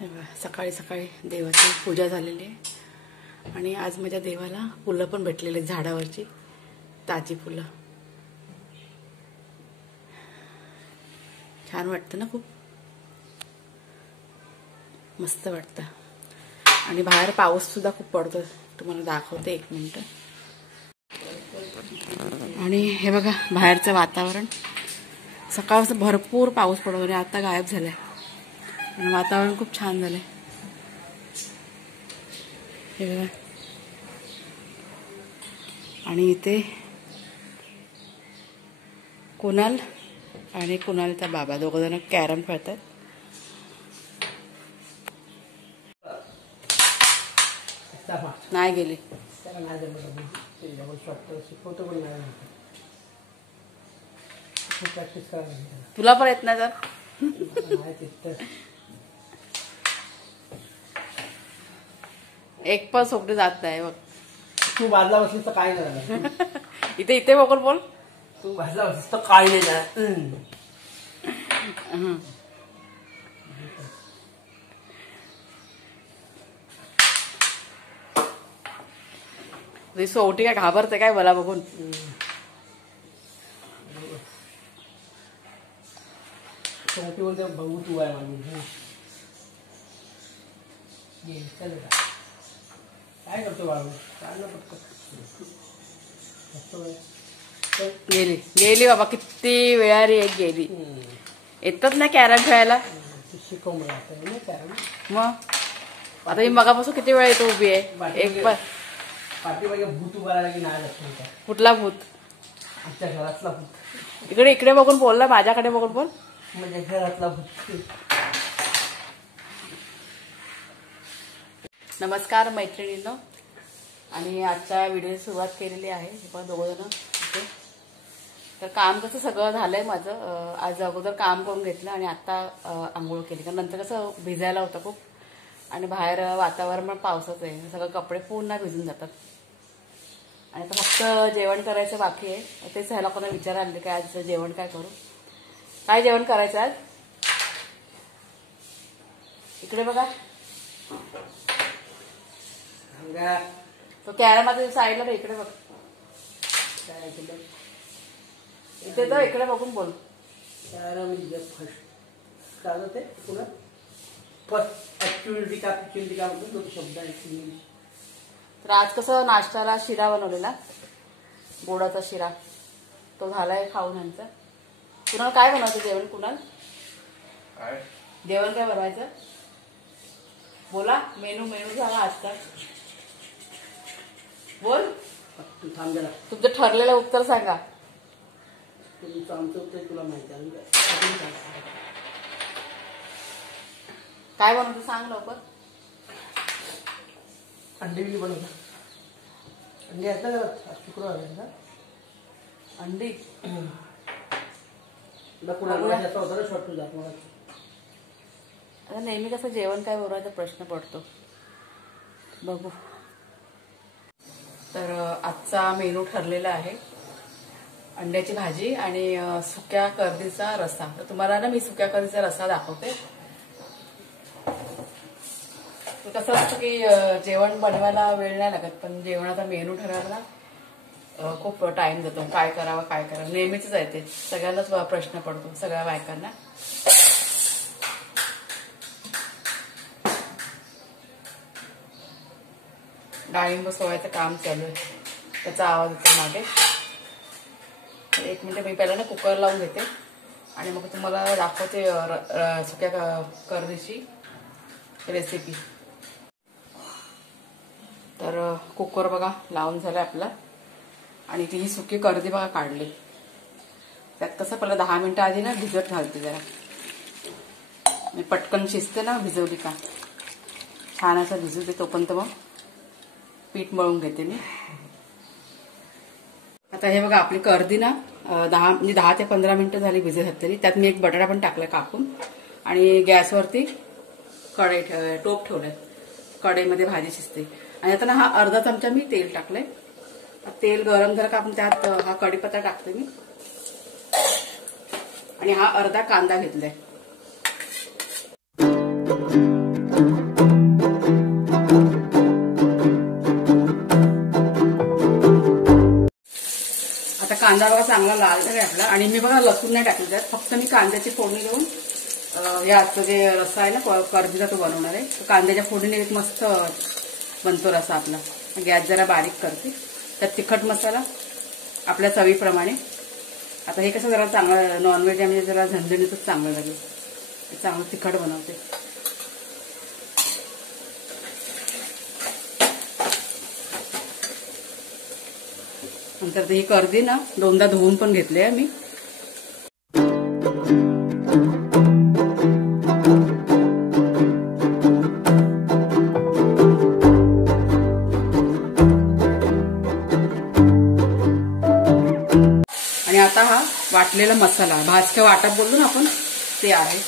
सकाळी सकाळी देवाची पूजा झालेली आहे आणि आज माझ्या देवाला फुलं पण भेटलेली झाडावरची ताजी फुलं. छान वाटतं ना, खूप मस्त वाटतं. आणि बाहेर पाऊस सुद्धा खूप पडतो, तुम्हाला दाखवते एक मिनिट. आणि हे बघा बाहेरचं वातावरण, सकाळपासून भरपूर पाऊस पडतो आणि आता गायब झालाय. वातावरण खूप छान झालंय. हे बघा, आणि इथे कुणाल आणि कुणालचा बाबा दोघं जण कॅरम खेळतात. नाही गेले, तुला पण येत नाही तर एक पण सोपटी जात नाही बघ. तू बाजला बसलीस तर काय नाही. इथे इथे बघून बोल. तू बाजला बसलीस तर काय नाही. सोवटी काय घाबरते काय मला बघून. सोवटी बोलते भाऊ तू आहे माझी. काय करतो बाळू, काय ना गेली गेली बाबा, किती वेळाने एक गेली. येतच ना कॅरम खेळायला. शिकव मला कॅरम. मग आता मी मगापासून किती वेळा येतो उभी आहे. एक पण पाठीमागे भूत उभा राहिला की नाही लक्षात. कुठला भूत? आमच्या घरातला भूत. इकडे इकडे बघून बोल ना, माझ्याकडे बघून बोल. म्हणजे घरातला भूत. नमस्कार मैत्रिणींनो, आणि आजच्या व्हिडिओची सुरुवात केलेली आहे. हे पण दोघं जण इथे. तर काम कसं सगळं झालंय माझं. आज अगोदर काम करून घेतलं आणि आता आंघोळ केली, कारण नंतर कसं भिजायला होतं खूप आणि बाहेर वातावरण पण पावसाचं आहे, सगळं कपडे पुन्हा भिजून जातात. आणि आता फक्त जेवण करायचं बाकी आहे. तेच ह्याला कोणा विचार आले काय आज जेवण काय करू, काय जेवण करायचं आज. इकडे बघा, तो कॅरम आता साईडला बघ. इकडे बघ, इथे तर इकडे बघून बोल. कॅरम इज द फर्स्ट काय होते पुन्हा फर्स्ट ऍक्टिव्हिटी का ऍक्टिव्हिटी का म्हणतो तो शब्द आहे. तर आज कसं नाश्त्याला शिरा बनवलेला, गोडाचा शिरा, तो झालाय खाऊन ह्यांचा. कुणाल काय बनवायचं जेवण? कुणाल जेवण काय बनवायचं बोला. मेनू मेनू झाला आजचा, बोल. तू थांब जरा, तुमचं ठरलेलं उत्तर सांगा. तुमचं आमचं उत्तर तुला माहिती आहे काय बनवतो सांग लवकर. अंडी बिली बनवता. अंडी आहेत ना जरा, शुक्रवार आहे ना. अंडी होता ना शॉर्ट तुझा. आता नेहमी कसं जेवण काय बनवायचा प्रश्न पडतो, बघू. तर आजचा मेनू ठरलेला आहे अंड्याची भाजी आणि सुक्या कर्दीचा रस्सा. तर तुम्हाला ना मी सुक्या कर्दीचा रस्सा दाखवते. कसं असतं की जेवण बनवायला वेळ नाही लागत, पण जेवणाचा मेनू ठरवायला खूप टाइम जातो. काय करावं काय करावं नेहमीच आहे ते, सगळ्यांनाच प्रश्न पडतो, सगळ्या बायकांना. डाळिंब सोलायचं काम चालू आहे, त्याचा आवाज येतो मागे. एक मिनिट मी पहिला ना कुकर लावून घेते आणि मग तुम्हाला दाखवते सुक्या कर्दीची रेसिपी. तर कुकर बघा लावून झालं आपला आणि ती ही सुकी कर्दी बघा काढली. त्यात कसं पहिला 10 मिनिटं आधी ना भिजत घालते जरा, मी पटकन शिजते ना भिजवली का. छान असं भिजवते, तोपर्यंत मग पीठ मळून घेते मी. आता हे बघा आपली कर्दी ना 10 ते 15 मिनिटं झाली भिजत घातलेली. त्यात मी एक बटाटा पण टाकलाय कापून आणि गॅसवरती टोप ठेवलाय. कढईमध्ये भाजी शिजते. आणि आता ना हा अर्धा चमचा मी तेल टाकलंय. तेल गरम झालं का आपण त्यात हा कढीपत्ता टाकते मी आणि हा अर्धा कांदा घेतलाय. कांदा बघा चांगला लाल झाला आपला. आणि मी बघा लसूण नाही टाकलं त्यात, फक्त मी कांद्याची फोडणी देऊन याचं जे रस्सा आहे ना कर्दीचा तो बनवणार आहे. तो कांद्याच्या फोडणीने मस्त बनतो रस्सा आपला. गॅस जरा बारीक करते. त्यात तिखट मसाला आपल्या चवीप्रमाणे. आता हे कसं जरा चांगलं नॉनव्हेज म्हणजे जरा झणझणीतच चांगलं लागेल. चांगलं तिखट बनवते. नंतर ही कर्दी ना 2दा धुवून पण घेतली आहे मी. आणि आता हा वाटलेला मसाला भाजक्या वाटप बोललो ना आपण ते आहे.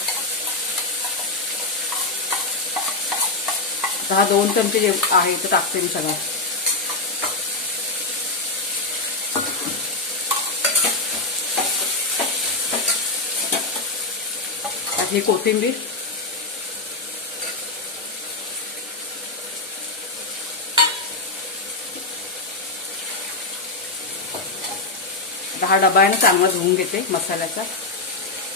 आता हा 2 चमचे जे आहे ते टाकते मी सगळा. ही कोथिंबीर, आता हा डबा आहे ना चांगला धुवून घेते मसाल्याचा.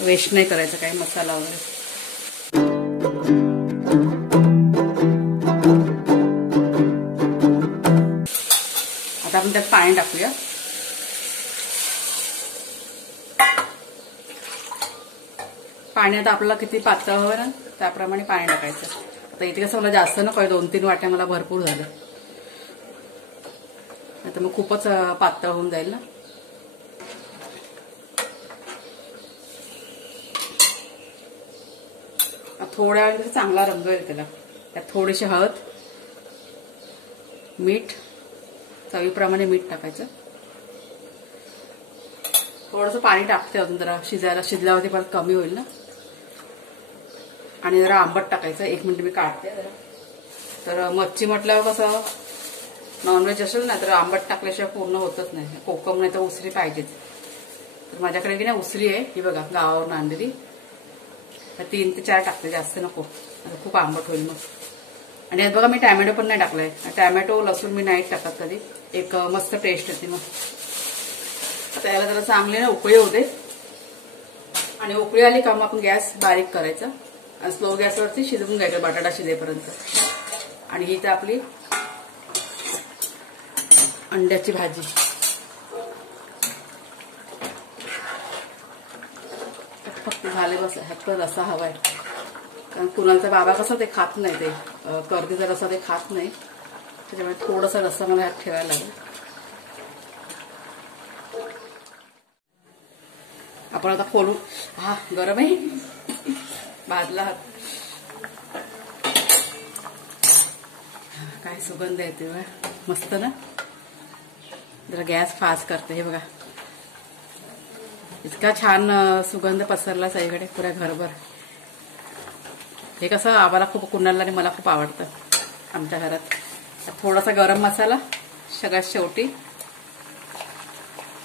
वेस्ट नाही करायचा काही मसाला वगैरे. आता आपण त्यात पाणी टाकूया. पाणी आता आपल्याला किती पातळ हवं ना त्याप्रमाणे पाणी टाकायचं. आता इथे कसं मला जास्त नको आहे, 2-3 वाट्या मला भरपूर झालं. आता मग खूपच पातळ होऊन जाईल ना. थोड्या वेळ चांगला रंग येईल त्याला. त्यात थोडीशी हळद, मीठ, चवीप्रमाणे मीठ टाकायचं. थोडंसं पाणी टाकते अजून जरा शिजल्यावरती परत कमी होईल ना. आणि जरा आंबट टाकायचं. 1 मिनिट मी काढते जरा. तर मच्छी म्हटल्यावर कसं नॉनव्हेज असेल ना तर आंबट टाकल्याशिवाय पूर्ण होतच नाही. कोकम नाही तर उसरी पाहिजेच. तर माझ्याकडे की नाही उसरी आहे ही बघा गावावरून आणलेली. तर 3 ते 4 टाकते, जास्त नको, खूप आंबट होईल मग. आणि यात बघा मी टॅमॅटो पण नाही टाकलाय. टॅमॅटो लसूण मी नाही टाकत कधी. एक मस्त टेस्ट येते मग. आता याला जरा चांगली ना उकळी होते. आणि उकळी आली का मग आपण गॅस बारीक करायचा आणि स्लो गॅसवरती शिजवून घ्यायचं बटाटा शिजेपर्यंत. आणि ही तर आपली अंड्याची भाजी. फक्त झाले बस. ह्यात रस्सा हवाय. कारण कुणालचा बाबा कसं ते खात नाही, ते कर्दीचा रस्सा ते खात नाही. त्याच्यामुळे थोडासा रस्सा मला ह्यात ठेवायला लागेल. आपण आता खोलू. हा गरम आहे, भाजला हात. काय सुगंध येते मस्त ना. जरा गॅस फास्ट करते. हे बघा इतका छान सुगंध पसरला सगळीकडे पुऱ्या घरभर. हे कसं आम्हाला खूप, कुणाला आणि मला खूप आवडतं आमच्या घरात. थोडासा गरम मसाला सगळ्यात शेवटी.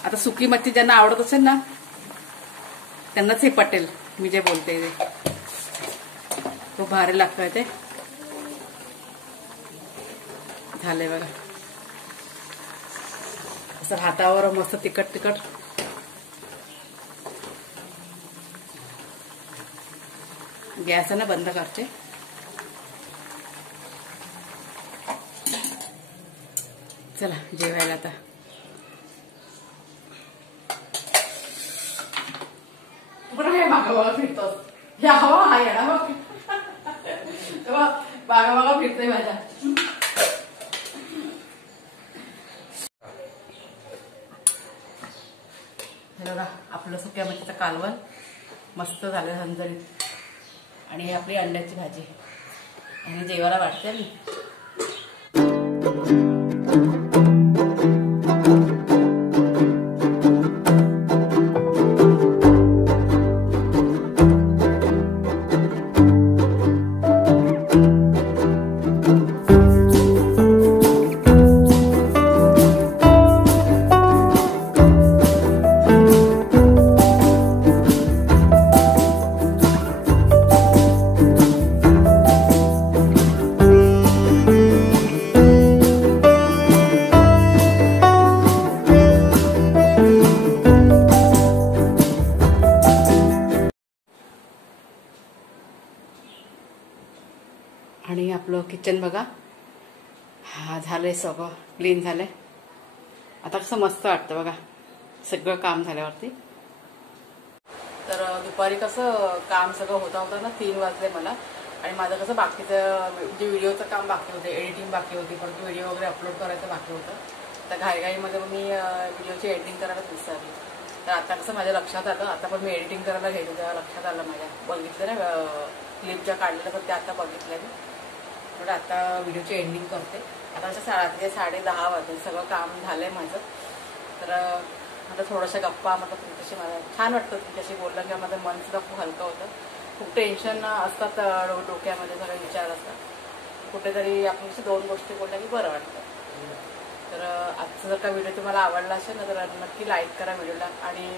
आता सुकी मच्छी ज्यांना आवडत असेल ना त्यांनाच हे पटेल मी जे बोलते ते. खूप भारी लागतंय ते. झालंय बघा असं हातावर मस्त तिखट तिखट. गॅस ना बंद करते. चला जेवायला आता. मागा मागा फिरतो. या हवा हा येणार मागा मागा फिरतोय माझ्या. हे बघा आपलं सुक्या मच्छीचं कालवण मस्त झालं झणझणीत. आणि ही आपली अंड्याची भाजी. आणि जेवायला वाटते मी. आणि आपलं किचन बघा, हा झालंय सगळं क्लीन झालंय. आता कसं मस्त वाटतं बघा सगळं काम झाल्यावरती. तर दुपारी कसं काम सगळं होता ना, 3 वाजले मला. आणि माझं कसं बाकीचं जे व्हिडिओचं काम बाकी होतं, एडिटिंग बाकी होती, परंतु व्हिडिओ वगैरे अपलोड करायचं बाकी होतं. तर घाईघाईमध्ये मी व्हिडिओची एडिटिंग करायला विसरली. तर आता कसं माझ्या लक्षात आलं, आता पण मी एडिटिंग करायला घ्यायचं तेव्हा लक्षात आलं माझ्या. बघितलं ना क्लिप ज्या काढलेल्या पण त्या आता बघितल्या मी. म्हणजे आता व्हिडिओची एडिटिंग करते. आता कसं रात्री 10:30 वाजले, सगळं काम झालं आहे माझं. तर आता थोड्याशा गप्पा मतलब तुमच्याशी मला छान वाटतं, तुमच्याशी बोललं किंवा माझं मन सुद्धा खूप हलकं होतं. खूप टेन्शन असतात डोक्यामध्ये, सगळे विचार असतात. कुठेतरी आपण 2 गोष्टी बोलल्या की बरं वाटतं. तर आजचा जर का व्हिडिओ तुम्हाला आवडला असेल ना, तर नक्की लाईक करा व्हिडिओला. आणि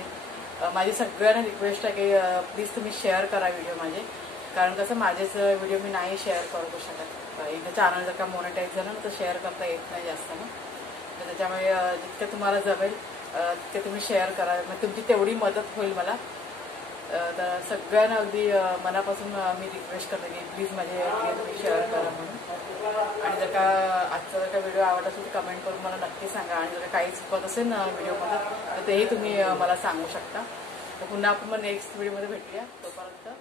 माझी सगळ्यांना रिक्वेस्ट आहे की प्लीज तुम्ही शेअर करा व्हिडिओ माझे. कारण कसं माझेच व्हिडिओ मी नाही शेअर करू शकत. एकदा चॅनल जर का मोनेटाईज झालं ना, तर शेअर करता येत नाही जास्त ना. तर त्याच्यामुळे जितकं तुम्हाला जमेल तितके तुम्ही शेअर करा. मग तुमची तेवढी मदत होईल मला. तर सगळ्यांना अगदी मनापासून मी रिक्वेस्ट करते की प्लीज माझे व्हिडिओ तुम्ही शेअर करा म्हणून. आणि जर का आजचा जर का व्हिडिओ आवडला असेल तर कमेंट करून मला नक्की सांगा. आणि जर काही चुकत असेल ना व्हिडिओमध्ये तर तेही तुम्ही मला सांगू शकता. तर पुन्हा आपण मग नेक्स्ट व्हिडिओमध्ये भेटूया. तोपर्यंत